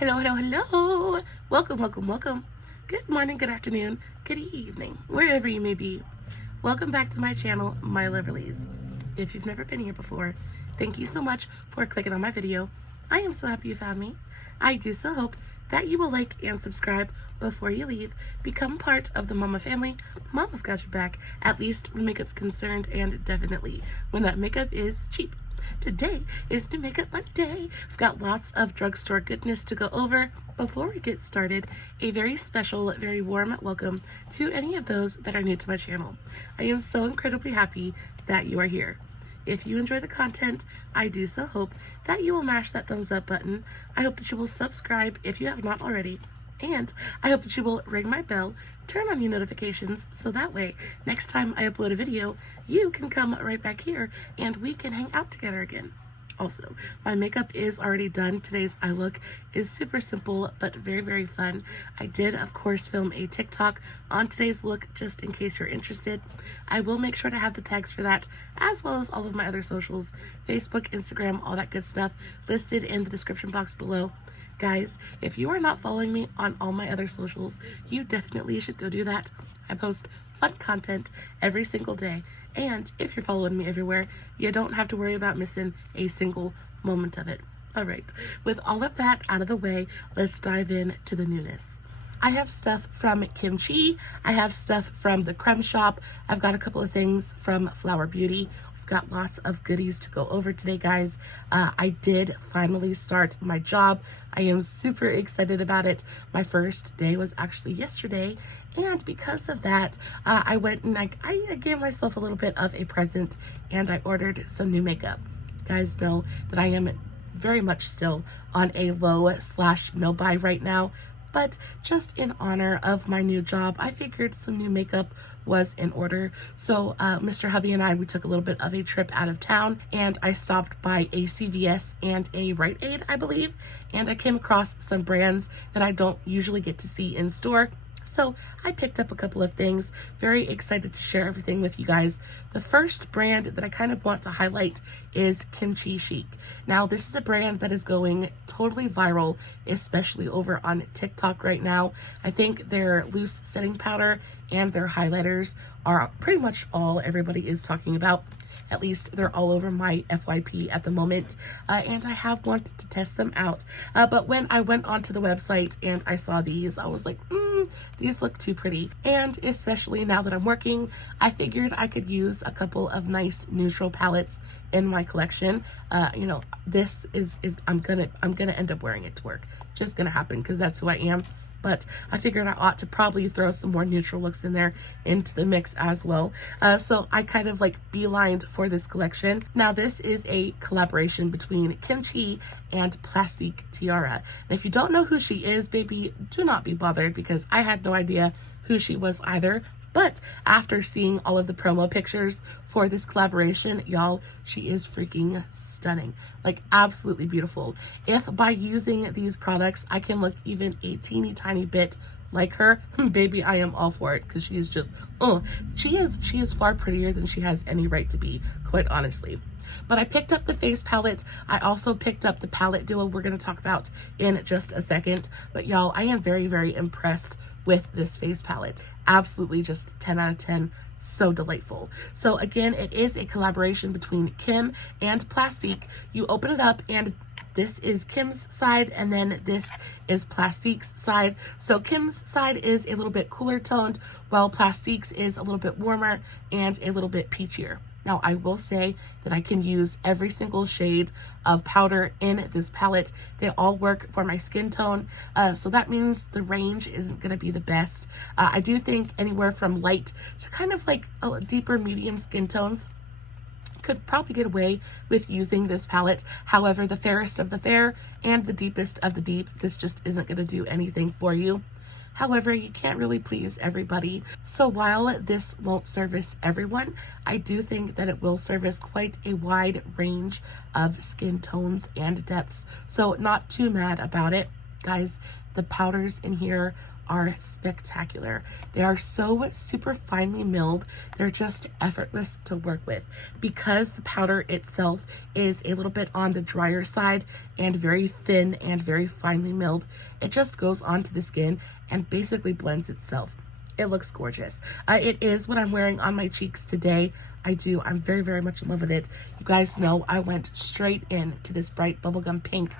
Hello, hello, hello. Welcome, welcome, welcome. Good morning, good afternoon, good evening, wherever you may be. Welcome back to my channel, My Loverlies. If you've never been here before, thank you so much for clicking on my video. I am so happy you found me. I do so hope that you will like and subscribe before you leave. Become part of the Mama family. Mama's got your back, at least when makeup's concerned, and definitely when that makeup is cheap. Today is New Makeup Monday. We've got lots of drugstore goodness to go over. Before we get started, a very special, very warm welcome to any of those that are new to my channel. I am so incredibly happy that you are here. If you enjoy the content, I do so hope that you will mash that thumbs up button. I hope that you will subscribe if you have not already. And I hope that you will ring my bell, turn on your notifications, so that way, next time I upload a video, you can come right back here and we can hang out together again. Also, my makeup is already done. Today's eye look is super simple, but very, very fun. I did, of course, film a TikTok on today's look, just in case you're interested. I will make sure to have the tags for that, as well as all of my other socials, Facebook, Instagram, all that good stuff, listed in the description box below. Guys, if you are not following me on all my other socials, you definitely should go do that. I post fun content every single day. And if you're following me everywhere, you don't have to worry about missing a single moment of it. All right, with all of that out of the way, let's dive into the newness. I have stuff from KimChi. I have stuff from the Creme shop. I've got a couple of things from Flower Beauty. Got lots of goodies to go over today, guys. I did finally start my job. I am super excited about it. My first day was actually yesterday, and because of that, I went and I gave myself a little bit of a present, and I ordered some new makeup. Guys know that I am very much still on a low/no buy right now, but just in honor of my new job, I figured some new makeup was in order. So Mr. Hubby and I, we took a little bit of a trip out of town, and I stopped by a CVS and a Rite Aid, I believe, and I came across some brands that I don't usually get to see in store. So I picked up a couple of things. Very excited to share everything with you guys. The first brand that I kind of want to highlight is KimChi Chic. Now, this is a brand that is going totally viral, especially over on TikTok right now. I think their loose setting powder and their highlighters are pretty much all everybody is talking about. At least they're all over my FYP at the moment, and I have wanted to test them out. But when I went onto the website and I saw these, I was like, these look too pretty. And especially now that I'm working, I figured I could use a couple of nice neutral palettes in my collection. You know, this is I'm gonna end up wearing it to work. Just gonna happen because that's who I am. But I figured I ought to probably throw some more neutral looks in there into the mix as well. So I kind of like beelined for this collection. Now, this is a collaboration between KimChi and Plastique Tiara. And if you don't know who she is, baby, do not be bothered, because I had no idea who she was either. But after seeing all of the promo pictures for this collaboration, y'all, she is freaking stunning. Like, absolutely beautiful. If by using these products I can look even a teeny tiny bit like her, baby, I am all for it, because she is just, she is far prettier than she has any right to be, quite honestly. But I picked up the face palette. I also picked up the palette duo we're going to talk about in just a second. But y'all, I am very, very impressed with this face palette. Absolutely just 10 out of 10. So delightful. So again, it is a collaboration between Kim and Plastique. You open it up and this is Kim's side, and then this is Plastique's side. So Kim's side is a little bit cooler toned, while Plastique's is a little bit warmer and a little bit peachier. Now, I will say that I can use every single shade of powder in this palette. They all work for my skin tone, so that means the range isn't going to be the best. I do think anywhere from light to kind of like a deeper medium skin tones could probably get away with using this palette. However, the fairest of the fair and the deepest of the deep, this just isn't going to do anything for you. However, you can't really please everybody. So while this won't service everyone, I do think that it will service quite a wide range of skin tones and depths. So not too mad about it. Guys, The powders in here are spectacular. They are so super finely milled. They're just effortless to work with. Because the powder itself is a little bit on the drier side and very thin and very finely milled, it just goes onto the skin and basically blends itself. It looks gorgeous. It is what I'm wearing on my cheeks today. I'm very, very much in love with it. You guys know I went straight into this bright bubblegum pink.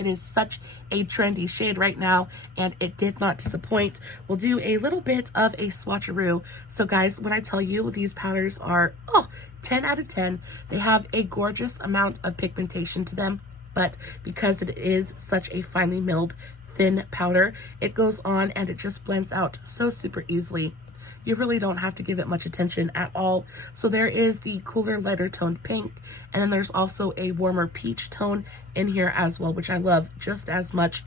It is such a trendy shade right now, and it did not disappoint. We'll do a little bit of a swatcheroo. So guys, when I tell you these powders are 10 out of 10, they have a gorgeous amount of pigmentation to them, but because it is such a finely milled thin powder, it goes on and it just blends out so super easily. You really don't have to give it much attention at all. So there is the cooler, lighter toned pink, and then there's also a warmer peach tone in here as well, which I love just as much.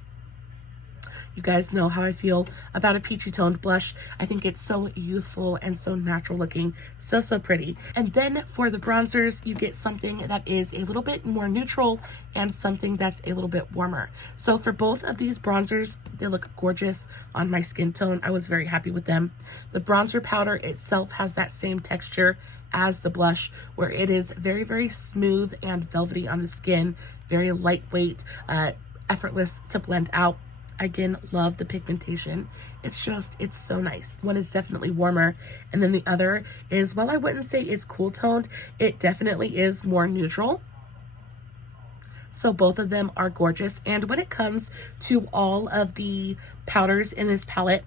You guys know how I feel about a peachy toned blush. I think it's so youthful and so natural looking, so pretty. And then for the bronzers, you get something that is a little bit more neutral and something that's a little bit warmer. So for both of these bronzers, they look gorgeous on my skin tone. I was very happy with them. The bronzer powder itself has that same texture as the blush, where it is very, very smooth and velvety on the skin, very lightweight, effortless to blend out. Again, love the pigmentation. It's so nice. One is definitely warmer, and then the other is, while I wouldn't say it's cool toned, it definitely is more neutral. So both of them are gorgeous. And when it comes to all of the powders in this palette,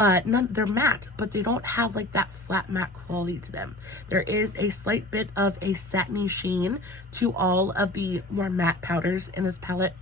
they're matte, but they don't have like that flat matte quality to them. There is a slight bit of a satiny sheen to all of the more matte powders in this palette.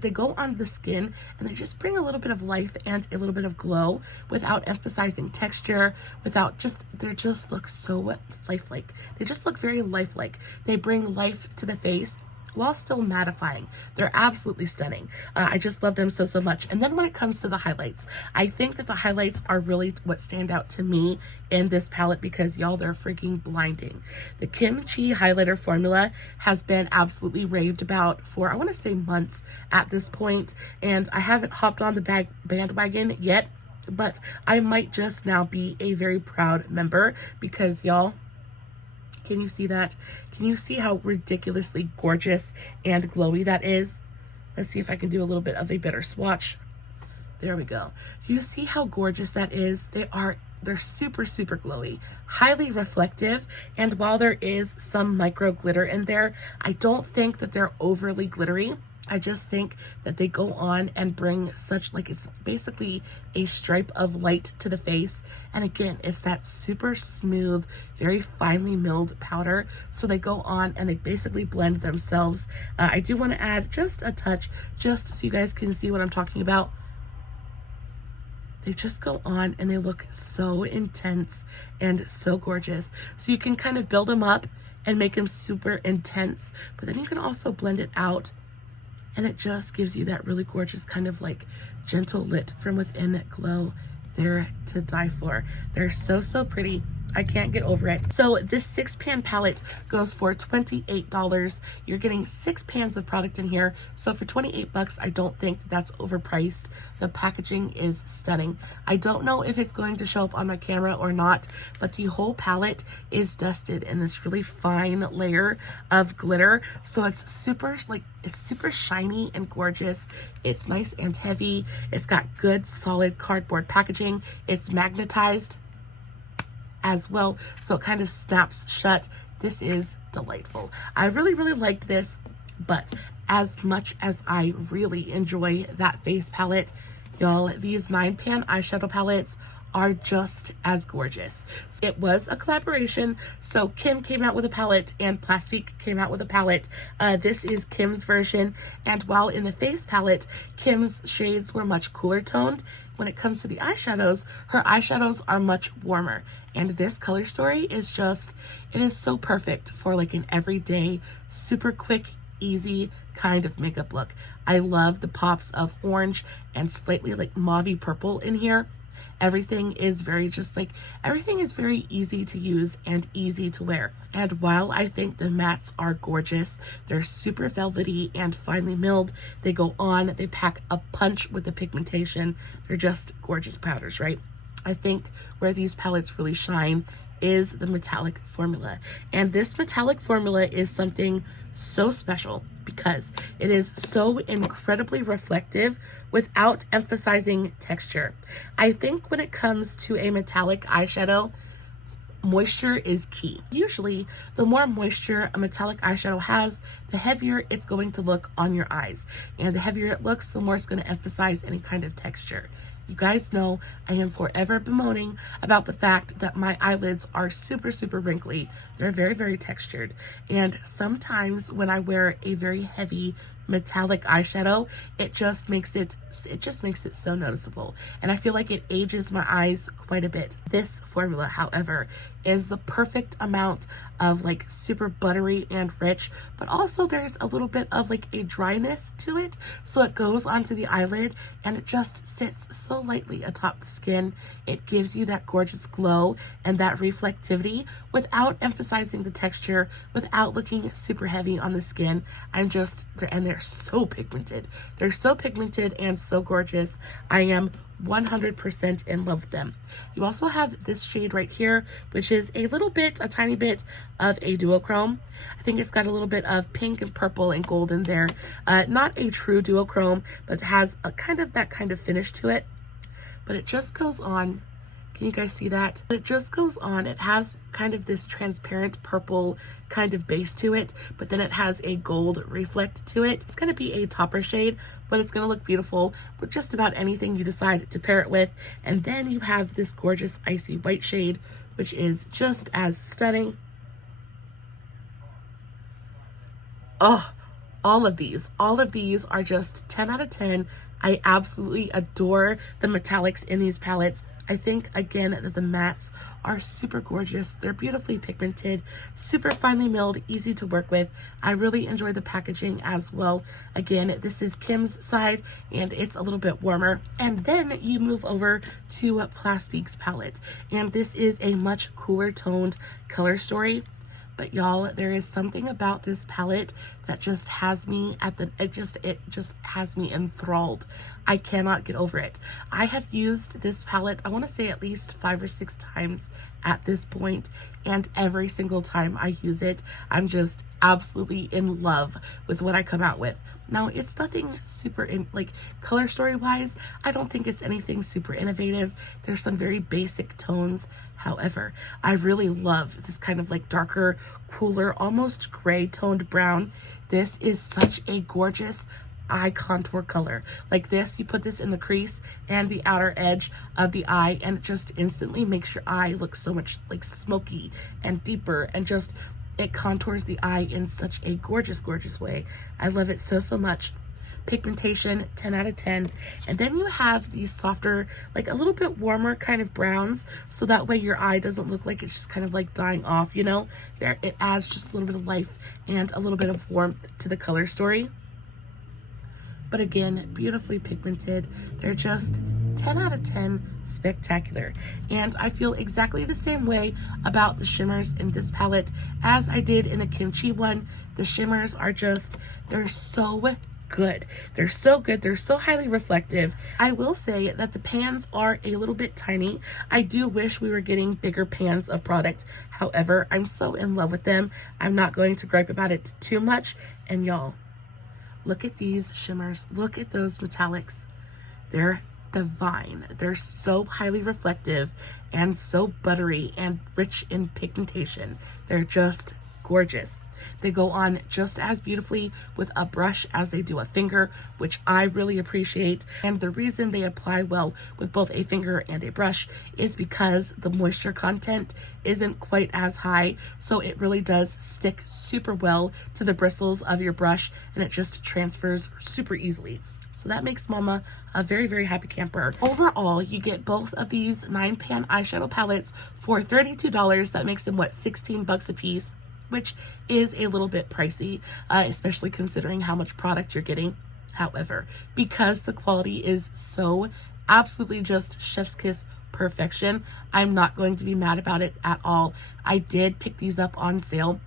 They go on the skin and they just bring a little bit of life and a little bit of glow without emphasizing texture, they just look so lifelike. They just look very lifelike. They bring life to the face while still mattifying. They're absolutely stunning. I just love them so much. And then when it comes to the highlights, I think that the highlights are really what stand out to me in this palette, because y'all, they're freaking blinding. The KimChi highlighter formula has been absolutely raved about for, I want to say, months at this point, and I haven't hopped on the bandwagon yet, but I might just now be a very proud member, because y'all, can you see that? Can you see how ridiculously gorgeous and glowy that is? Let's see if I can do a little bit of a better swatch. There we go. Do you see how gorgeous that is? They're super glowy, highly reflective, and while there is some micro glitter in there, I don't think that they're overly glittery. I just think that they go on and bring such, like, it's basically a stripe of light to the face. And again, it's that super smooth, very finely milled powder. So they go on and they basically blend themselves. I do want to add just a touch, just so you guys can see what I'm talking about. They just go on and they look so intense and so gorgeous. So you can kind of build them up and make them super intense, but then you can also blend it out, and it just gives you that really gorgeous kind of like gentle lit from within glow. They're to die for. They're so pretty. I can't get over it. So this 6-pan palette goes for $28. You're getting 6 pans of product in here. So for 28 bucks, I don't think that's overpriced. The packaging is stunning. I don't know if it's going to show up on my camera or not, but the whole palette is dusted in this really fine layer of glitter. So it's super shiny and gorgeous. It's nice and heavy. It's got good solid cardboard packaging. It's magnetized as well, so it kind of snaps shut. This is delightful. I really liked this, but as much as I really enjoy that face palette, y'all, these 9-pan eyeshadow palettes are just as gorgeous. It was a collaboration, so Kim came out with a palette and Plastique came out with a palette. This is Kim's version, and while in the face palette, Kim's shades were much cooler toned, when it comes to the eyeshadows, her eyeshadows are much warmer. And this color story is just, it is so perfect for like an everyday, super quick, easy kind of makeup look. I love the pops of orange and slightly like mauvey purple in here. Everything is very everything is very easy to use and easy to wear. And while I think the mattes are gorgeous, they're super velvety and finely milled. They go on, they pack a punch with the pigmentation. They're just gorgeous powders, right? I think where these palettes really shine is the metallic formula. And this metallic formula is something so special because it is so incredibly reflective without emphasizing texture. I think when it comes to a metallic eyeshadow, moisture is key. Usually, the more moisture a metallic eyeshadow has, the heavier it's going to look on your eyes. And the heavier it looks, the more it's going to emphasize any kind of texture. You guys know I am forever bemoaning about the fact that my eyelids are super, super wrinkly. They're very, very textured. And sometimes when I wear a very heavy metallic eyeshadow, it just makes it so noticeable. And I feel like it ages my eyes quite a bit. This formula, however, is the perfect amount of like super buttery and rich, but also there's a little bit of like a dryness to it. So it goes onto the eyelid and it just sits so lightly atop the skin. It gives you that gorgeous glow and that reflectivity without emphasizing the texture, without looking super heavy on the skin. And they're so pigmented. They're so pigmented and so gorgeous. I am 100% in love with them. You also have this shade right here, which is a tiny bit of a duochrome. I think it's got a little bit of pink and purple and gold in there. Not a true duochrome, but it has that kind of finish to it. But it just goes on. Can you guys see that? It just goes on. It has kind of this transparent purple kind of base to it, but then it has a gold reflect to it. It's going to be a topper shade, but it's going to look beautiful with just about anything you decide to pair it with. And then you have this gorgeous icy white shade, which is just as stunning. Oh, all of these are just 10 out of 10. I absolutely adore the metallics in these palettes. I think, again, that the mattes are super gorgeous. They're beautifully pigmented, super finely milled, easy to work with. I really enjoy the packaging as well. Again, this is Kim's side, and it's a little bit warmer. And then you move over to Plastique's palette, and this is a much cooler toned color story. But y'all, there is something about this palette that just has me it just has me enthralled. I cannot get over it. I have used this palette, I want to say at least 5 or 6 times at this point, and every single time I use it, I'm just absolutely in love with what I come out with. Now, it's nothing super color story wise, I don't think it's anything super innovative. There's some very basic tones. However, I really love this kind of like darker, cooler, almost gray toned brown. This is such a gorgeous eye contour color. Like this, you put this in the crease and the outer edge of the eye, and it just instantly makes your eye look so much like smoky and deeper, and just it contours the eye in such a gorgeous, gorgeous way. I love it so, so much. Pigmentation, 10 out of 10. And then you have these softer, like a little bit warmer kind of browns, so that way your eye doesn't look like it's just kind of like dying off, you know? There, it adds just a little bit of life and a little bit of warmth to the color story. But again, beautifully pigmented. They're just 10 out of 10 spectacular. And I feel exactly the same way about the shimmers in this palette as I did in the KimChi one. The shimmers are just, they're so good. They're so good. They're so highly reflective. I will say that the pans are a little bit tiny. I do wish we were getting bigger pans of product. However, I'm so in love with them. I'm not going to gripe about it too much. And y'all, look at these shimmers. Look at those metallics. They're divine. They're so highly reflective and so buttery and rich in pigmentation. They're just gorgeous. They go on just as beautifully with a brush as they do a finger, which I really appreciate. And the reason they apply well with both a finger and a brush is because the moisture content isn't quite as high, so it really does stick super well to the bristles of your brush, and it just transfers super easily. So that makes mama a very, very happy camper. Overall, you get both of these 9-pan eyeshadow palettes for $32. That makes them, what, 16 bucks a piece, which is a little bit pricey, especially considering how much product you're getting. However, because the quality is so absolutely just chef's kiss perfection. I'm not going to be mad about it at all. I did pick these up on sale.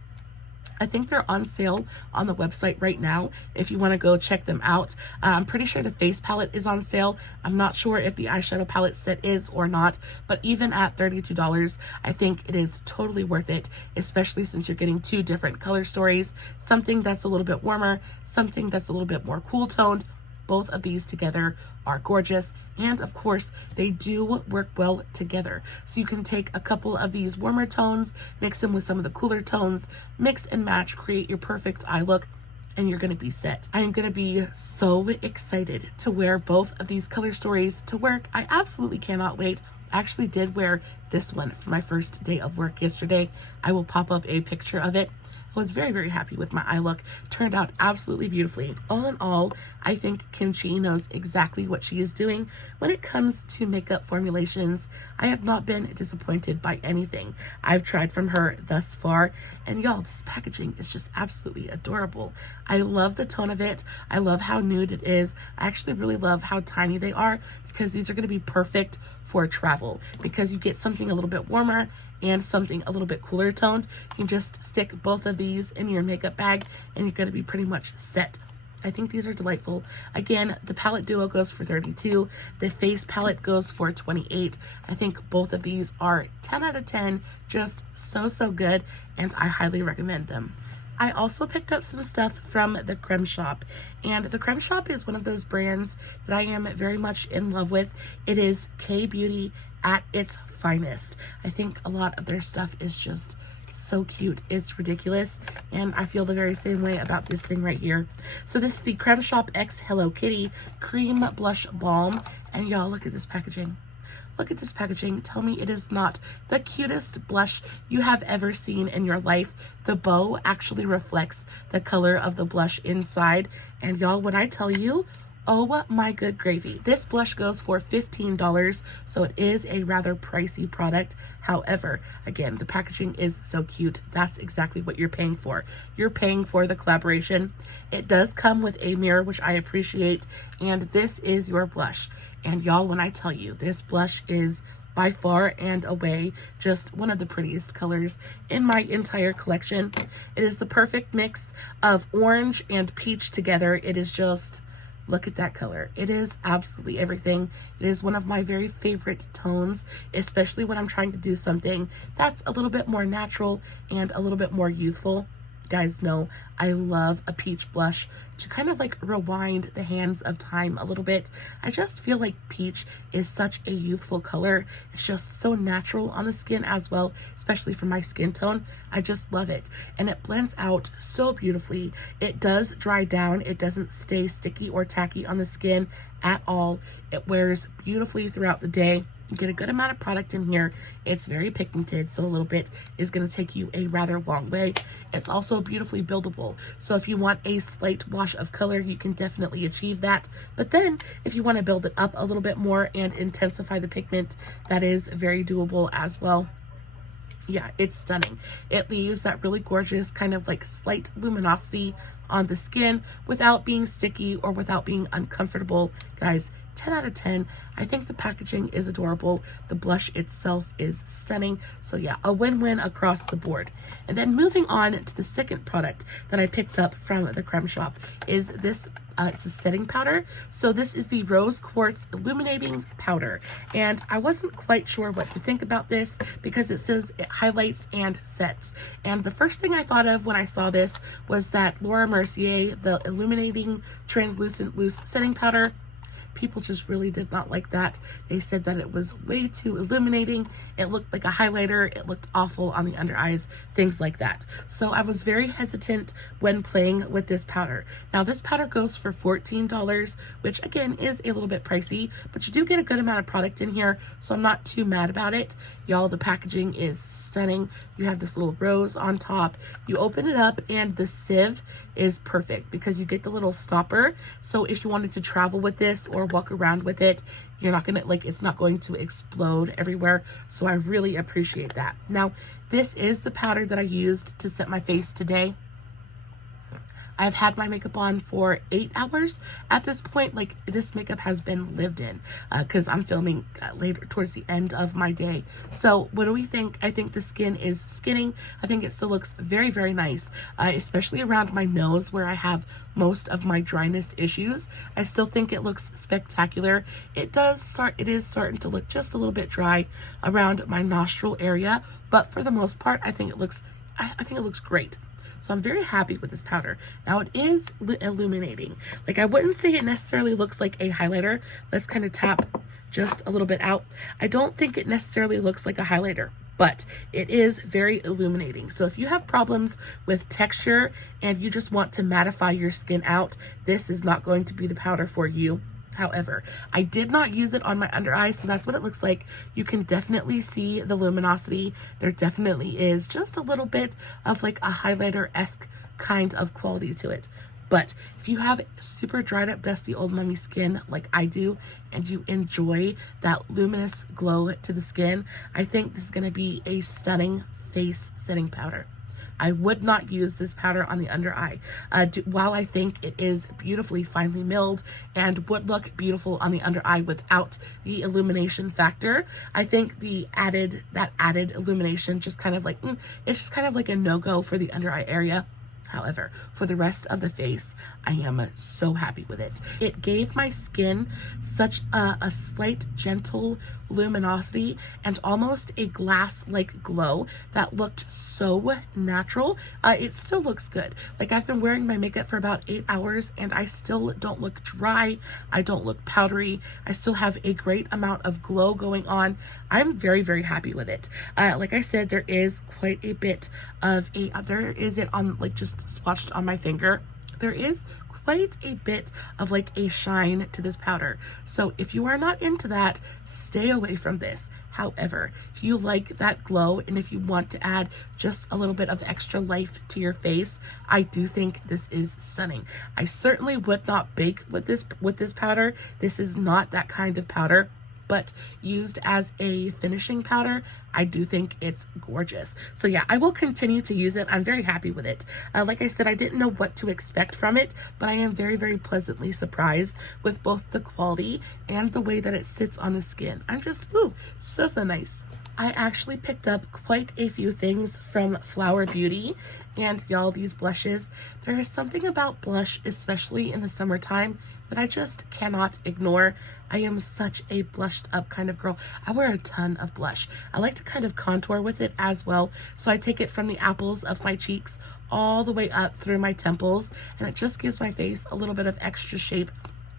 I think they're on sale on the website right now if you want to go check them out. I'm pretty sure the face palette is on sale. I'm not sure if the eyeshadow palette set is or not, but even at $32, I think it is totally worth it, especially since you're getting two different color stories, something that's a little bit warmer, something that's a little bit more cool toned. Both of these together are gorgeous, and of course they do work well together. So you can take a couple of these warmer tones, mix them with some of the cooler tones, mix and match, create your perfect eye look, and you're going to be set. I am going to be so excited to wear both of these color stories to work. I absolutely cannot wait. I actually did wear this one for my first day of work yesterday. I will pop up a picture of it. I was very, very happy with my eye look. Turned out absolutely beautifully. All in all, I think KimChi knows exactly what she is doing when it comes to makeup formulations. I have not been disappointed by anything I've tried from her thus far. And y'all, this packaging is just absolutely adorable. I love the tone of it. I love how nude it is. I actually really love how tiny they are, because these are going to be perfect for travel, because you get something a little bit warmer and something a little bit cooler toned. You can just stick both of these in your makeup bag and you're going to be pretty much set. I think these are delightful. Again, the palette duo goes for $32. The face palette goes for $28. I think both of these are 10 out of 10, just so good, and I highly recommend them. I also picked up some stuff from the Creme shop, and the Creme shop is one of those brands that I am very much in love with. It is K-beauty at its finest. I think a lot of their stuff is just so cute. It's ridiculous, and I feel the very same way about this thing right here. So this is the Creme Shop X Hello Kitty Cream Blush Balm, and y'all, look at this packaging. Look at this packaging. Tell me it is not the cutest blush you have ever seen in your life. The bow actually reflects the color of the blush inside. And y'all, when I tell you, oh my good gravy. This blush goes for $15, so it is a rather pricey product. However, again, the packaging is so cute. That's exactly what you're paying for. You're paying for the collaboration. It does come with a mirror, which I appreciate, and this is your blush. And y'all, when I tell you, this blush is by far and away just one of the prettiest colors in my entire collection. It is the perfect mix of orange and peach together. It is just, look at that color. It is absolutely everything. It is one of my very favorite tones, especially when I'm trying to do something that's a little bit more natural and a little bit more youthful. You guys know I love a peach blush to kind of like rewind the hands of time a little bit. I just feel like peach is such a youthful color. It's just so natural on the skin as well, especially for my skin tone. I just love it, and it blends out so beautifully. It does dry down. It doesn't stay sticky or tacky on the skin at all. It wears beautifully throughout the day. You get a good amount of product in here. It's very pigmented, so a little bit is going to take you a rather long way. It's also beautifully buildable, so if you want a slight wash of color, you can definitely achieve that. But then if you want to build it up a little bit more and intensify the pigment, that is very doable as well. Yeah, it's stunning. It leaves that really gorgeous kind of like slight luminosity on the skin without being sticky or without being uncomfortable. Guys, 10 out of 10. I think the packaging is adorable. The blush itself is stunning. So yeah, a win-win across the board. And then moving on to the second product that I picked up from the Creme shop is this. It's a setting powder. So this is the Rose Quartz Illuminating Powder. And I wasn't quite sure what to think about this because it says it highlights and sets. And the first thing I thought of when I saw this was that Laura Mercier, the Illuminating Translucent Loose Setting Powder. People just really did not like that. They said that it was way too illuminating. It looked like a highlighter. It looked awful on the under eyes, things like that. So I was very hesitant when playing with this powder. Now this powder goes for $14, which again is a little bit pricey, but you do get a good amount of product in here, so I'm not too mad about it. Y'all, the packaging is stunning. You have this little rose on top. You open it up and the sieve is perfect because you get the little stopper. So if you wanted to travel with this or walk around with it, you're not gonna, like, it's not going to explode everywhere. So I really appreciate that. Now, this is the powder that I used to set my face today. I've had my makeup on for 8 hours at this point. Like, this makeup has been lived in because I'm filming later towards the end of my day. So what do we think? I think the skin is skinning. I think it still looks very, very nice, especially around my nose where I have most of my dryness issues. I still think it looks spectacular. It is starting to look just a little bit dry around my nostril area, but for the most part, I think it looks great. So I'm very happy with this powder. Now it is illuminating. Like, I wouldn't say it necessarily looks like a highlighter. Let's kind of tap just a little bit out. I don't think it necessarily looks like a highlighter, but it is very illuminating. So if you have problems with texture and you just want to mattify your skin out, this is not going to be the powder for you. However, I did not use it on my under eye, so that's what it looks like. You can definitely see the luminosity. There definitely is just a little bit of like a highlighter-esque kind of quality to it. But if you have super dried up, dusty, old mummy skin like I do, and you enjoy that luminous glow to the skin, I think this is going to be a stunning face setting powder. I would not use this powder on the under eye. While I think it is beautifully finely milled and would look beautiful on the under eye without the illumination factor, I think that added illumination just kind of like, it's just kind of like a no-go for the under eye area. However, for the rest of the face, I am so happy with it. It gave my skin such a slight, gentle luminosity and almost a glass-like glow that looked so natural. It still looks good. Like, I've been wearing my makeup for about 8 hours and I still don't look dry. I don't look powdery. I still have a great amount of glow going on. I'm very, very happy with it. Like I said, there is quite a bit of there is it on, like, just swatched on my finger. There is quite a bit of like a shine to this powder. So if you are not into that, stay away from this. However, if you like that glow and if you want to add just a little bit of extra life to your face, I do think this is stunning. I certainly would not bake with this powder. This is not that kind of powder, but used as a finishing powder, I do think it's gorgeous. So yeah, I will continue to use it. I'm very happy with it. Like I said, I didn't know what to expect from it, but I am very, very pleasantly surprised with both the quality and the way that it sits on the skin. I'm just, so nice. I actually picked up quite a few things from Flower Beauty, and y'all, these blushes, there is something about blush, especially in the summertime, that I just cannot ignore. I am such a blushed up kind of girl. I wear a ton of blush. I like to kind of contour with it as well. So I take it from the apples of my cheeks all the way up through my temples, and it just gives my face a little bit of extra shape.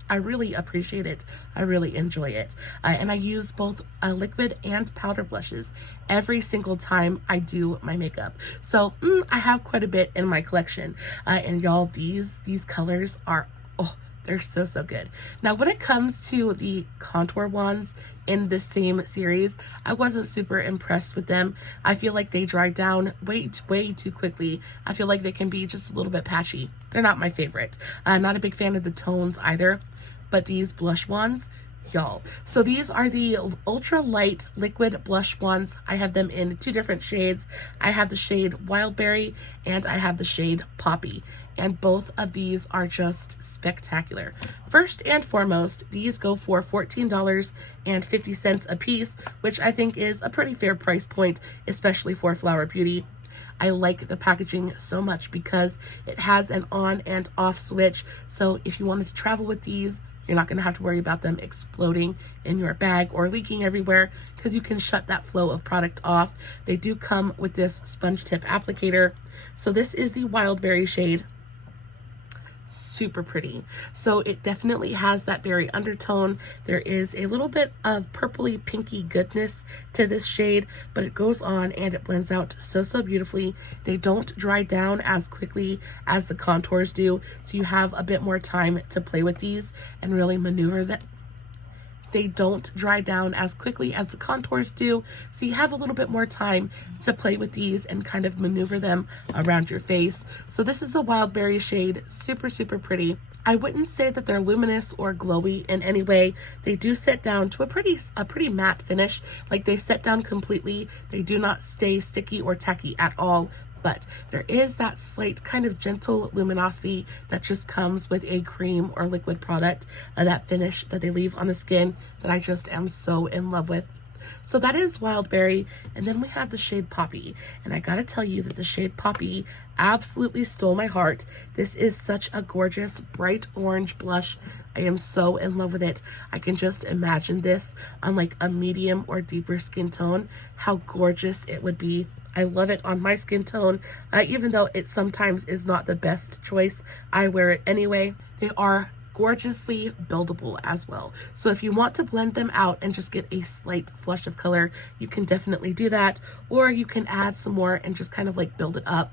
I really appreciate it. I really enjoy it. And I use both liquid and powder blushes every single time I do my makeup. So I have quite a bit in my collection. And y'all, these colors are, they're so good. Now, when it comes to the contour wands in this same series, I wasn't super impressed with them. I feel like they dry down way too quickly. I feel like they can be just a little bit patchy. They're not my favorite. Not a big fan of the tones either, but these blush wands, y'all. So these are the ultra light liquid blush wands. I have them in 2 different shades. I have the shade Wildberry and I have the shade Poppy. And both of these are just spectacular. First and foremost, these go for $14.50 a piece, which I think is a pretty fair price point, especially for Flower Beauty. I like the packaging so much because it has an on and off switch. So if you wanted to travel with these, you're not going to have to worry about them exploding in your bag or leaking everywhere because you can shut that flow of product off. They do come with this sponge tip applicator. So this is the Wildberry shade. Super pretty. So it definitely has that berry undertone. There is a little bit of purpley pinky goodness to this shade, but it goes on and it blends out so beautifully. They don't dry down as quickly as the contours do, so you have a bit more time to play with these and really maneuver them. They don't dry down as quickly as the contours do, so you have a little bit more time to play with these and kind of maneuver them around your face. So this is the Wildberry shade, super pretty. I wouldn't say that they're luminous or glowy in any way. They do set down to a pretty matte finish. Like, they set down completely. They do not stay sticky or tacky at all. but there is that slight kind of gentle luminosity that just comes with a cream or liquid product, that finish that they leave on the skin that I just am so in love with. So that is Wild Berry, and then we have the shade Poppy, and I gotta tell you that the shade Poppy absolutely stole my heart. This is such a gorgeous bright orange blush. I am so in love with it. I can just imagine this on like a medium or deeper skin tone, how gorgeous it would be. I love it on my skin tone, even though it sometimes is not the best choice. I wear it anyway. They are gorgeously buildable as well. So if you want to blend them out and just get a slight flush of color, you can definitely do that, or you can add some more and just kind of like build it up.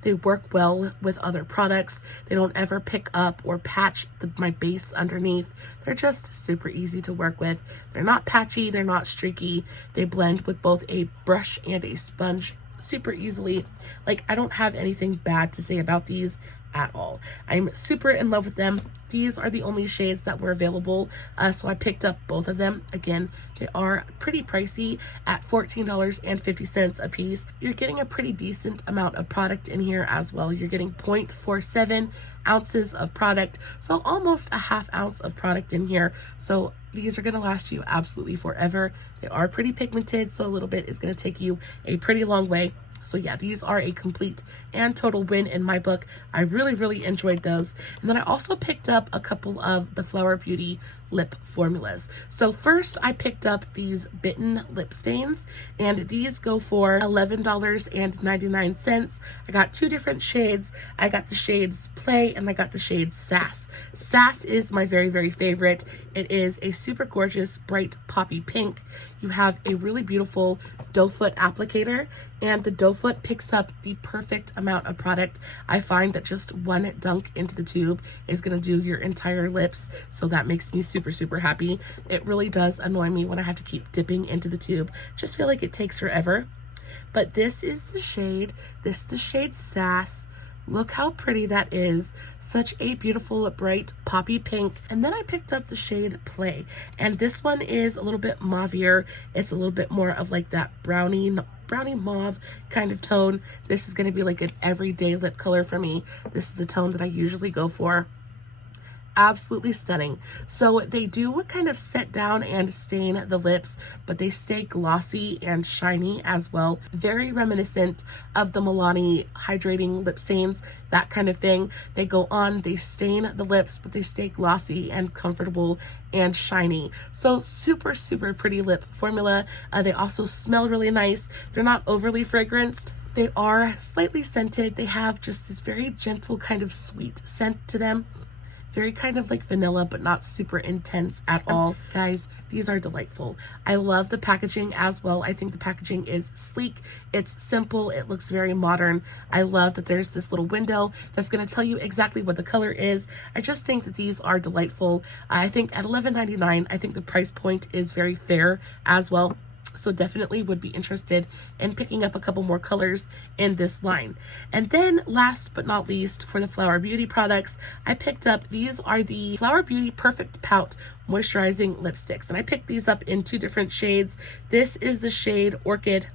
They work well with other products. They don't ever pick up or patch my base underneath. They're just super easy to work with. They're not patchy, they're not streaky. They blend with both a brush and a sponge super easily. Like, I don't have anything bad to say about these at all. I'm super in love with them. These are the only shades that were available, so I picked up both of them. Again, they are pretty pricey at $14.50 a piece. You're getting a pretty decent amount of product in here as well. You're getting 0.47 ounces of product, so almost a half ounce of product in here. So these are going to last you absolutely forever. They are pretty pigmented, so a little bit is going to take you a pretty long way. So yeah, these are a complete and total win in my book. I really enjoyed those. And then I also picked up a couple of the Flower Beauty lip formulas. So first I picked up these Bitten lip stains, and these go for $11.99. I got two different shades. I got the shades Play and I got the shade Sass. Sass is my very favorite. It is a super gorgeous bright poppy pink. You have a really beautiful doe foot applicator, and the doe foot picks up the perfect amount of product. I find that just one dunk into the tube is going to do your entire lips, so that makes me super happy. It really does annoy me when I have to keep dipping into the tube. Just feel like it takes forever. But this is the shade. This is the shade Sass. Look how pretty that is. Such a beautiful bright poppy pink. And then I picked up the shade Play, and this one is a little bit mauvier. It's a little bit more of like that brownie mauve kind of tone. This is going to be like an everyday lip color for me. This is the tone that I usually go for. Absolutely stunning. So they do kind of set down and stain the lips, but they stay glossy and shiny as well. Very reminiscent of the Milani hydrating lip stains, that kind of thing. They go on, they stain the lips, but they stay glossy and comfortable and shiny. So super pretty lip formula. They also smell really nice. They're not overly fragranced. They are slightly scented. They have just this very gentle kind of sweet scent to them. Very kind of like vanilla, but not super intense at all. Guys, these are delightful. I love the packaging as well. I think the packaging is sleek. It's simple. It looks very modern. I love that there's this little window that's going to tell you exactly what the color is. I just think that these are delightful. I think at $11.99, I think the price point is very fair as well. So definitely would be interested in picking up a couple more colors in this line. And then last but not least, for the Flower Beauty products, I picked up, these are the Flower Beauty Perfect Pout Moisturizing Lipsticks. And I picked these up in two different shades. This is the shade Orchid,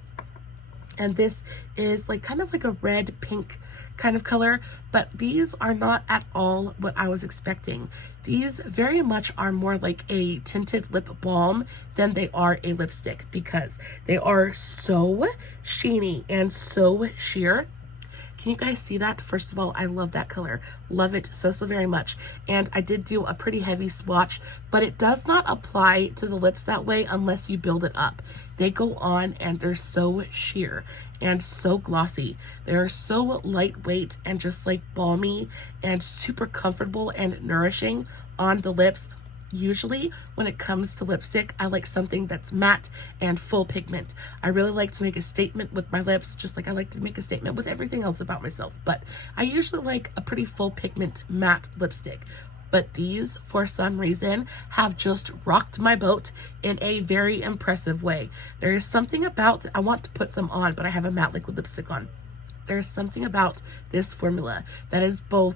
and this is like kind of like a red pink kind of color, but these are not at all what I was expecting. These very much are more like a tinted lip balm than they are a lipstick, because they are so sheeny and so sheer. Can you guys see that? First of all, I love that color. Love it so very much. And I did do a pretty heavy swatch, but it does not apply to the lips that way unless you build it up. They go on and they're so sheer and so glossy. They're so lightweight and just like balmy and super comfortable and nourishing on the lips. Usually when it comes to lipstick, I like something that's matte and full pigment. I really like to make a statement with my lips, just like I like to make a statement with everything else about myself. But I usually like a pretty full pigment matte lipstick. But these, for some reason, have just rocked my boat in a very impressive way. There is something about, I want to put some on, but I have a matte liquid lipstick on. There's something about this formula that is both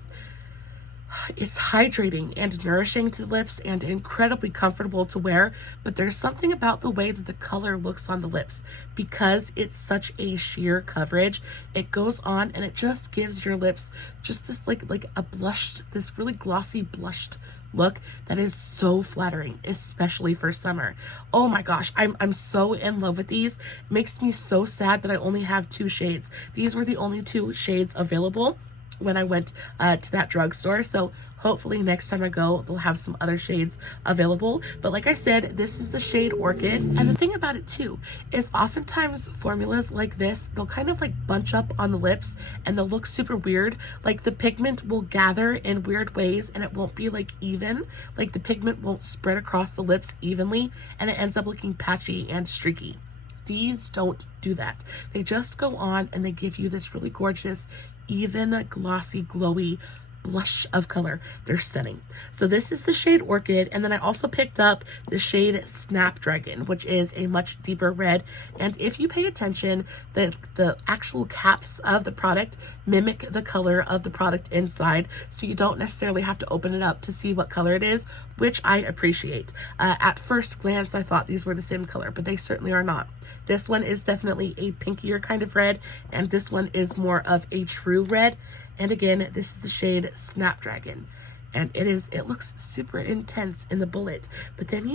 It's hydrating and nourishing to the lips and incredibly comfortable to wear, but there's something about the way that the color looks on the lips. Because it's such a sheer coverage, it goes on and it just gives your lips just this like a blushed, this really glossy blushed look that is so flattering, especially for summer. Oh my gosh, I'm so in love with these. It makes me so sad that I only have 2 shades. These were the only 2 shades available when I went to that drugstore, so hopefully next time I go they'll have some other shades available. But like I said, this is the shade Orchid, and the thing about it too is oftentimes formulas like this, they'll kind of like bunch up on the lips and they'll look super weird. Like the pigment will gather in weird ways and it won't be like even, like the pigment won't spread across the lips evenly and it ends up looking patchy and streaky. These don't do that. They just go on and they give you this really gorgeous, even glossy, glowy blush of color. They're stunning. So this is the shade Orchid, and then I also picked up the shade Snapdragon, which is a much deeper red. And if you pay attention, the actual caps of the product mimic the color of the product inside, so you don't necessarily have to open it up to see what color it is, which I appreciate. At first glance, I thought these were the same color, but they certainly are not. This one is definitely a pinkier kind of red, and this one is more of a true red. And again, this is the shade Snapdragon, and it looks super intense in the bullet, but then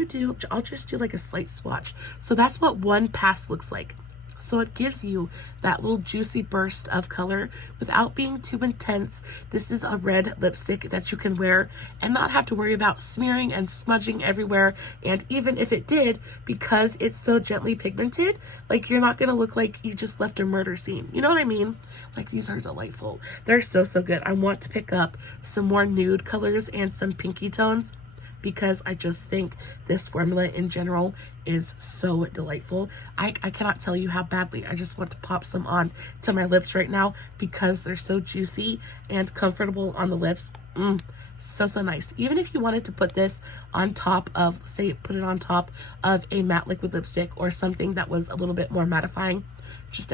I'll just do like a slight swatch. So that's what one pass looks like. So it gives you that little juicy burst of color without being too intense. This is a red lipstick that you can wear and not have to worry about smearing and smudging everywhere. And even if it did, because it's so gently pigmented, like you're not going to look like you just left a murder scene. You know what I mean? Like these are delightful. They're so good. I want to pick up some more nude colors and some pinky tones, because I just think this formula in general is so delightful. I cannot tell you how badly I just want to pop some on to my lips right now because they're so juicy and comfortable on the lips. So nice. Even if you wanted to put this on top of, say, put it on top of a matte liquid lipstick or something that was a little bit more mattifying, just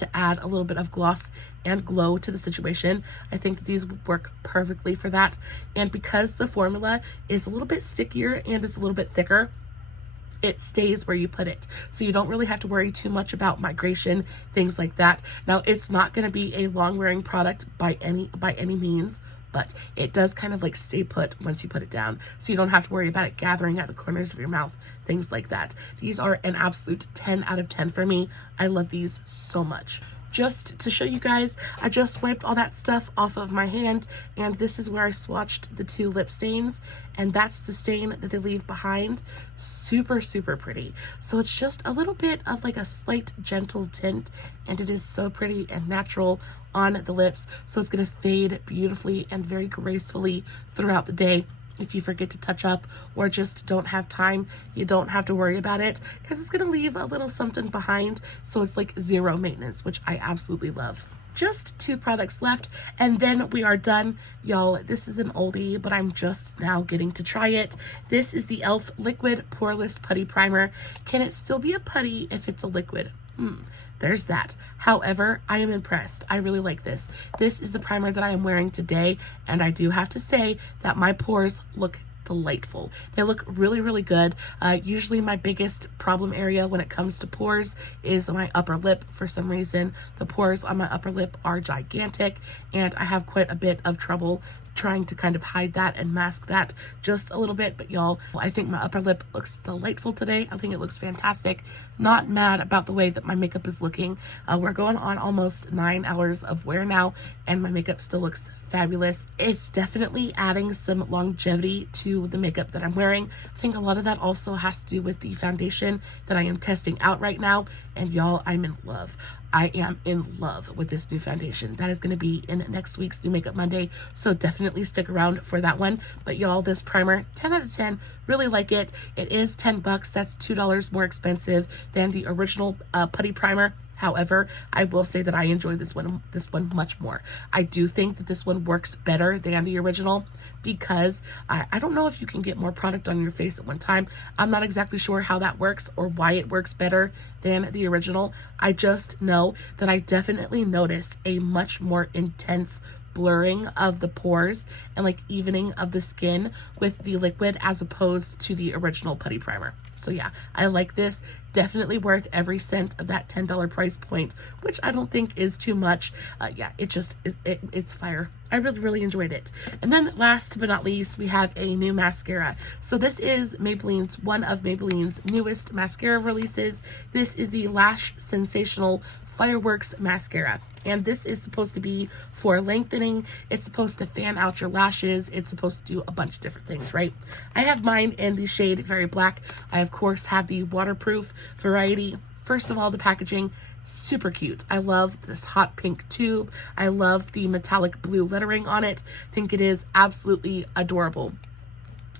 to add a little bit of gloss and glow to the situation, I think that these would work perfectly for that. And because the formula is a little bit stickier and it's a little bit thicker, it stays where you put it, so you don't really have to worry too much about migration, things like that. Now, it's not going to be a long wearing product by any means, but it does kind of like stay put once you put it down, so you don't have to worry about it gathering at the corners of your mouth, things like that. These are an absolute 10 out of 10 for me. I love these so much. Just to show you guys, I just wiped all that stuff off of my hand, and this is where I swatched the 2 lip stains, and that's the stain that they leave behind. Super pretty. So it's just a little bit of like a slight gentle tint, and it is so pretty and natural on the lips, so it's going to fade beautifully and very gracefully throughout the day. If you forget to touch up or just don't have time, you don't have to worry about it, because it's going to leave a little something behind, so it's like zero maintenance, which I absolutely love. Just 2 products left and then we are done, y'all. This is an oldie, but I'm just now getting to try it. This is the e.l.f. Liquid Poreless Putty Primer. Can it still be a putty if it's a liquid? There's that. However, I am impressed. I really like this. This is the primer that I am wearing today, and I do have to say that my pores look delightful. They look really good. Usually my biggest problem area when it comes to pores is my upper lip. For some reason, the pores on my upper lip are gigantic, and I have quite a bit of trouble trying to kind of hide that and mask that just a little bit. But y'all, I think my upper lip looks delightful today. I think it looks fantastic. Not mad about the way that my makeup is looking. We're going on almost 9 hours of wear now, and my makeup still looks fabulous. It's definitely adding some longevity to the makeup that I'm wearing. I think a lot of that also has to do with the foundation that I am testing out right now, and y'all, I'm in love. I am in love with this new foundation. That is going to be in next week's New Makeup Monday, so definitely stick around for that one. But y'all, this primer, 10 out of 10. Really like it. It is $10. That's $2 more expensive than the original putty primer. However, I will say that I enjoy this one much more. I do think that this one works better than the original, because I don't know if you can get more product on your face at one time. I'm not exactly sure how that works or why it works better than the original. I just know that I definitely noticed a much more intense blurring of the pores and like evening of the skin with the liquid as opposed to the original putty primer. So yeah, I like this. Definitely worth every cent of that $10 price point, which I don't think is too much. Yeah, it's fire. I really enjoyed it. And then last but not least, we have a new mascara. So this is one of Maybelline's newest mascara releases. This is the Lash Sensational Fireworks Mascara. And this is supposed to be for lengthening. It's supposed to fan out your lashes. It's supposed to do a bunch of different things, right? I have mine in the shade Very Black. I, of course, have the waterproof variety. First of all, the packaging, super cute. I love this hot pink tube. I love the metallic blue lettering on it. I think it is absolutely adorable.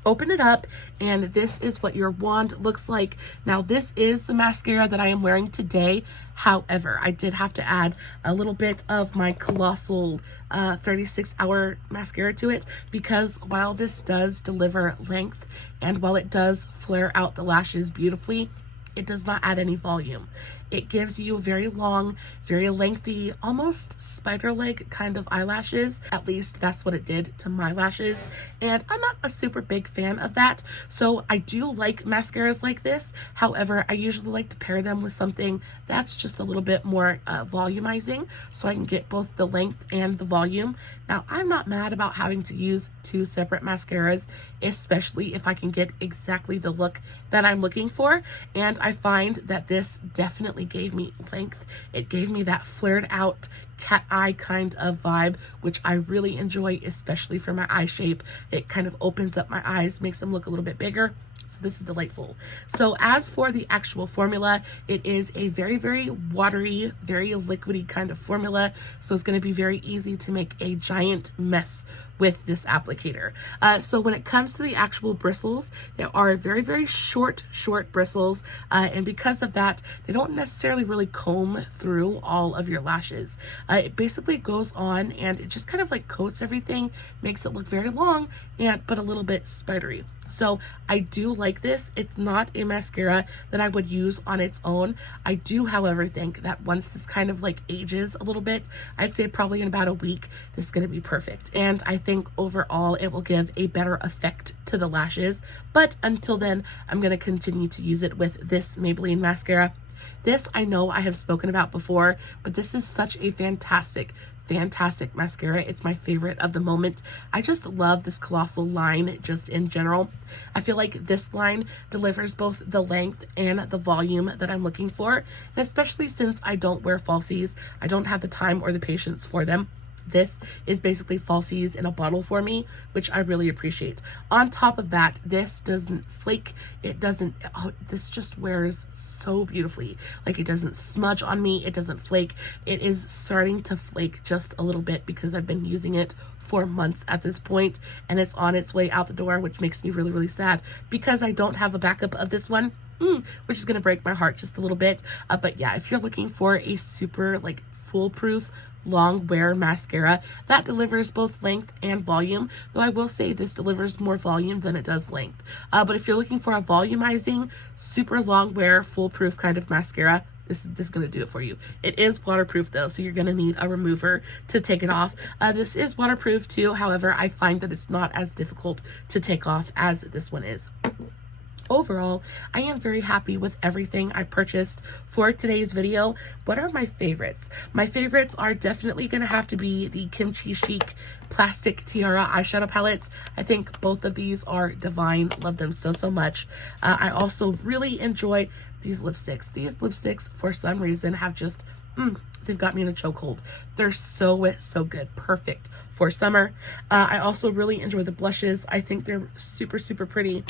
Open it up, and this is what your wand looks like. Now, this is the mascara that I am wearing today. However, I did have to add a little bit of my colossal 36-hour mascara to it, because while this does deliver length and while it does flare out the lashes beautifully, it does not add any volume. It gives you very long, very lengthy, almost spider leg kind of eyelashes. At least that's what it did to my lashes. And I'm not a super big fan of that. So I do like mascaras like this. However, I usually like to pair them with something that's just a little bit more volumizing, so I can get both the length and the volume. Now, I'm not mad about having to use two separate mascaras, especially if I can get exactly the look that I'm looking for. And I find that this definitely gave me length. It gave me that flared out cat eye kind of vibe, which I really enjoy, especially for my eye shape. It kind of opens up my eyes, makes them look a little bit bigger. So this is delightful. So as for the actual formula, it is a very watery, very liquidy kind of formula. So it's going to be very easy to make a giant mess with this applicator. So when it comes to the actual bristles, there are very short bristles. And because of that, they don't necessarily really comb through all of your lashes. It basically goes on and it just kind of like coats everything, makes it look very long, but a little bit spidery. So I do like this. It's not a mascara that I would use on its own. I do, however, think that once this kind of like ages a little bit, I'd say probably in about a week, this is going to be perfect. And I think overall it will give a better effect to the lashes. But until then, I'm going to continue to use it with this Maybelline mascara. This I know I have spoken about before, but this is such a fantastic mascara. It's my favorite of the moment. I just love this colossal line just in general. I feel like this line delivers both the length and the volume that I'm looking for, and especially since I don't wear falsies, I don't have the time or the patience for them. This is basically falsies in a bottle for me, which I really appreciate. On top of that, this doesn't flake. This just wears so beautifully. Like, it doesn't smudge on me. It doesn't flake. It is starting to flake just a little bit because I've been using it for months at this point, and it's on its way out the door, which makes me really sad because I don't have a backup of this one. Which is going to break my heart just a little bit. But yeah, if you're looking for a super like foolproof long wear mascara that delivers both length and volume, though I will say this delivers more volume than it does length. But if you're looking for a volumizing, super long wear, foolproof kind of mascara, this is going to do it for you. It is waterproof though, so you're going to need a remover to take it off. This is waterproof too. However, I find that it's not as difficult to take off as this one is. Overall, I am very happy with everything I purchased for today's video. What are my favorites? My favorites are definitely going to have to be the KimChi Chic plastic tiara eyeshadow palettes. I think both of these are divine. Love them so much. I also really enjoy these lipsticks. These lipsticks, for some reason, have just they've got me in a chokehold. They're so good. Perfect for summer. I also really enjoy the blushes. I think they're super pretty.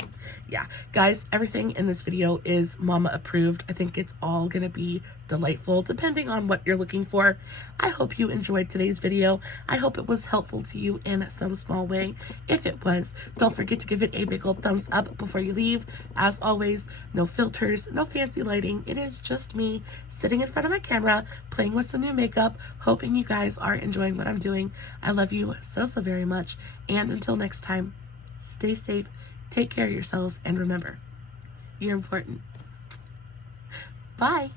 Yeah, guys, everything in this video is mama approved. I think it's all gonna be delightful depending on what you're looking for. I hope you enjoyed today's video. I hope it was helpful to you in some small way. If it was, don't forget to give it a big old thumbs up before you leave. As always, no filters, no fancy lighting. It is just me sitting in front of my camera, playing with some new makeup, hoping you guys are enjoying what I'm doing. I love you so very much, and until next time, stay safe, take care of yourselves, and remember, you're important. Bye.